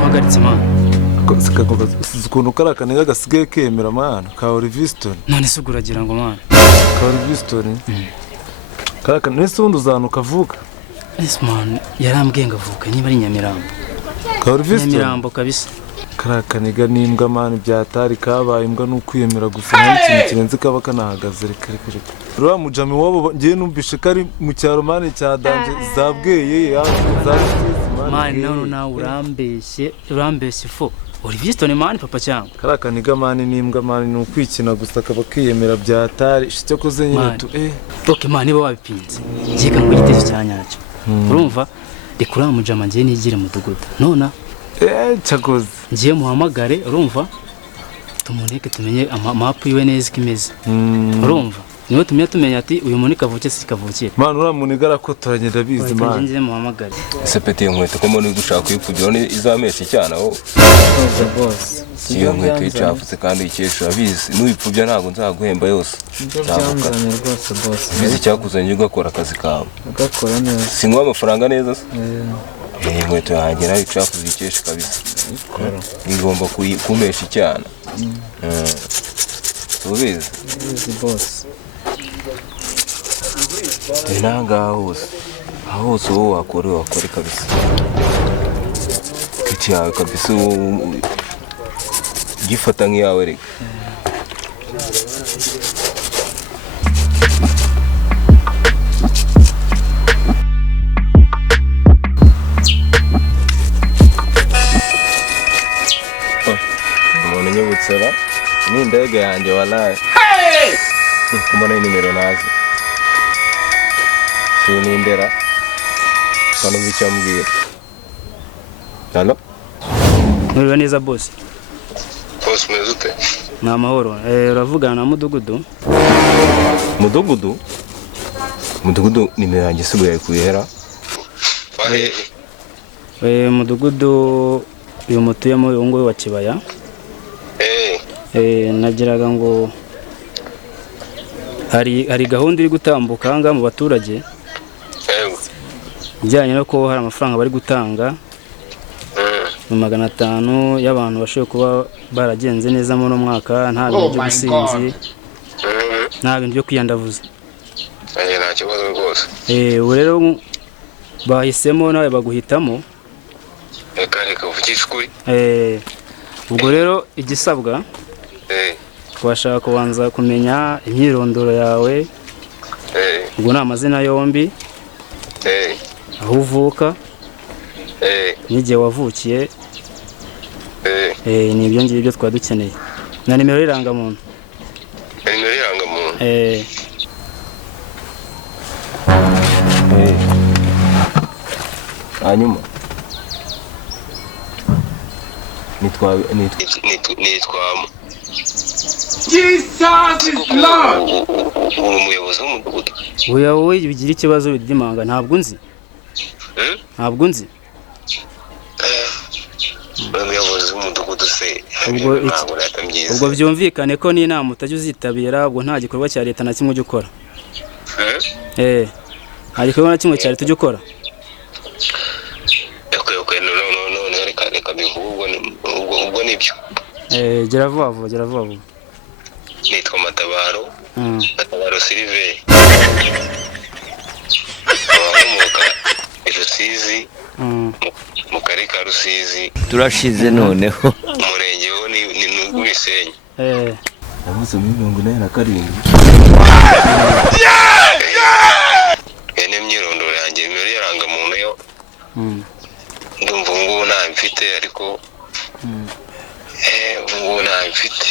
uhagaritse man ukuntu kari akaniga gasigaye kemera man ka Oliviston none se uguragira ngo man ka Oliviston kari akaniga nese wundi uzanuka avuga yes man yarambwiye ngavuka niba ari Nyamirambo ka Oliviston Nyamirambo kabisa kari akaniga n'imbwa man byatari kabaye imbwa n'ukwiyemera gusa nta kintu kirenze kaba kanahagaze reka rwa mujami wabo ngiye numvishe kari mu cyaro man cya danje zabweye man nawe urambeshye fo Oliviston man papa cyangwa kari akaniga man n'imbwa man n'ukwikina gusa kaba kiyemera byatari cyo koze nyine tu okay man niba wabipinze ngiye ngo igitezo cyanyacyo urumva rikura mujama ngiye nigire mudugudu nona cyakoze ngiye muhamagare urumva tumuneke tumenye map yiwe neza kimeze urumva niwe tumenya ati uyu muntu kavuke si kavukiye man uramunigara ko turagenda bizi man ngiye muhamagare sepeti inkweto ko muri gushaka kuyipfudira ni izamesha cyane aho boss iyo nkweto yicafutse kandi ikesha abizi n'uyipfubya ntago nzaguhemba yose byamuzanye rwose boss bizi cyakuzanye ugakora akazi kawe ugakora neza sinywa amafaranga neza se iyi nkweto yanjye nayo icafuze ikesha kabisa igomba kumesha cyane tubizi boss nanga hose wowe wakore kabisa kiti yawe kabisa gifata nk'iyawe reka umuntu nyibutsera ni indege yanjye walaye kumana nimero nazi sinindera kandi bicyambwira halo nuriwe neza boss mezute na mahoro uravugana na mudugudu nimero yanjye sibuye kuyera mudugudu uyu mutuyemo uyu nguyu wa Kibaya nagiraga ngo hari gahunda iri gutambuka hanga mu baturage ijyanye no ko hari amafaranga bari gutanga mu 500 y'abantu bashoboye kuba baragenze neza mu mwaka nta bintu byo gusinzi nta bintu byo kwiyandavuza nta kibazo rwose ubu rero bahisemo nawe baguhitamo reka uvugisha ukuri ubwo rero igisabwa twashaka kubanza kumenya imyirondoro yawe ubwo ni amazina yombi aho uvuka n'igihe wavukiye ni ibyo ngibyo twaba dukeneye na nimero y'irangamuntu hanyuma nitwamo Jesus is Lord. umuyobozi w'umudugudu wowe bigira ikibazo bidimanga ntabwo nzi umuyobozi w'umudugudu se ubwo byumvikane ko n'inama utajya uzitabira ubwo nta gikorwa cya leta na kimwe ujya ukora nta gikorwa na kimwe cya leta ujya ukora reka bivuga ubwo nibyo gera vuba vuba nitwa Matabaro Silver abamuka Rusizi mu karere ka Rusizi turashize noneho umurenge wo ni Rwisenyi yavuze muri 47 ene myirondoro yanjye imeri yaranga muntu yo ndumva ngo nta mfite ariko ngo nta mfite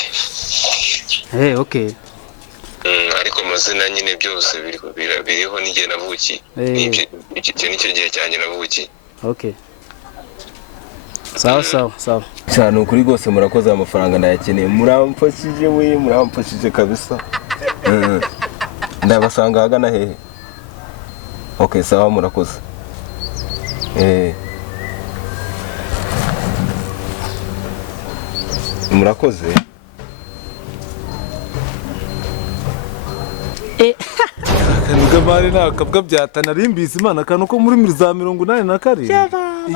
okay ariko amazina nyine byose biriho n'igihe navukiye icyo nicyo gihe cyanjye navukiye okay sawa cyane ukuri rwose murakoze amafaranga ndayakeneye muramfashije kabisa ndabasanga hagana hehe okay sawa murakoze murakoze kaniga mari nakabwa byatana rimbiza imana kanu ko muri 182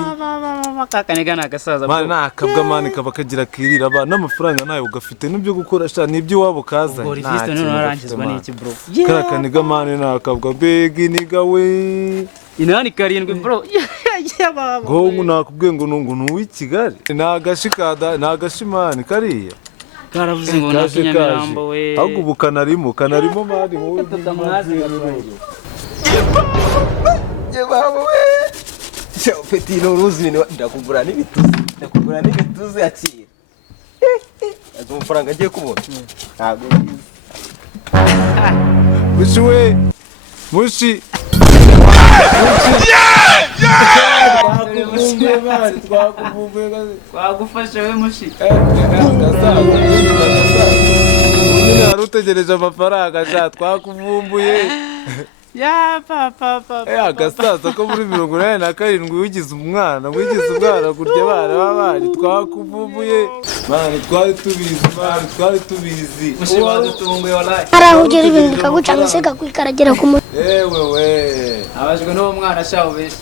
kakaniga nagasaza mani nakabwa mani kaba kagira kirira ba n'amafaranga nayo ugafite n'ibyo gukora sha nibyo wabo kazanye ubwo rifiste none narangizwa n'iki bro karakaniga mani nakabwa begi niga we inani karindwi bro ngo nakubwiye ngo n'uwi Kigali nagashimani kariya karavuze ngo nakinyamirambo we ahubwo ubu kanarimo mani wowe Peti no ruzi ndakugura n'ibituzi akira azo mafaranga agiye kubona ntago mushi twagufasha we mushi utegereje amafaranga sha twakuvumbuye ya papa agasaza ko muri 87 wigize umwana kurya abana b'abandi twakuvumbuye mani twari tubizi mushi wadutunguye wallahi arahugera ibintu bikagucanga se kakwikaragera ku muntu we abajwe n'uwo mwana shaho bese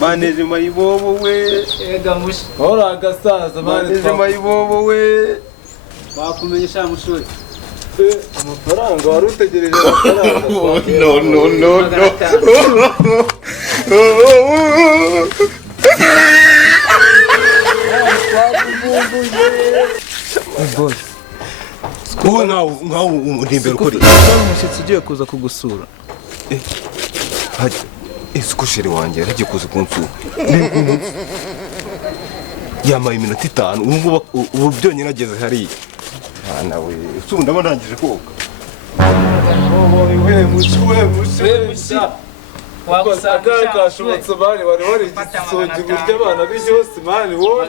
maneje mayibobo we ega mushi ora agasaza maneje mayibobo we bakumenyesha mushuri amafaranga wari utegereje amafaranga wowe nkaho untimbera ukuri umushyitsi ugiye kuza kugusura ese sheri wanjye yaragiye kuza kunsura yamaye iminota 5 ubu byonyine ageze hariya nawe ubu ndaba ndangije koga kashobotse mani wari igisongi burya abana b'ibyose mani wowe